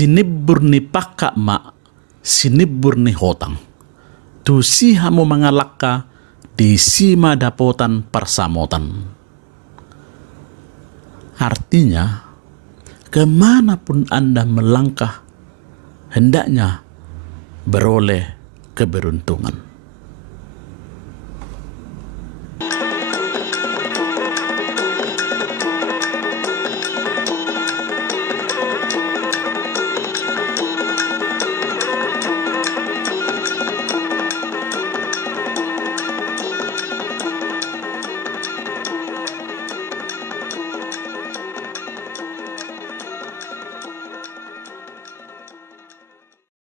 sinibur ni pakka ma, sinibur ni hotang. Tu siha mo mga lakka, di sima dapotan persamotan. Artinya, kemanapun Anda melangkah, hendaknya beroleh keberuntungan.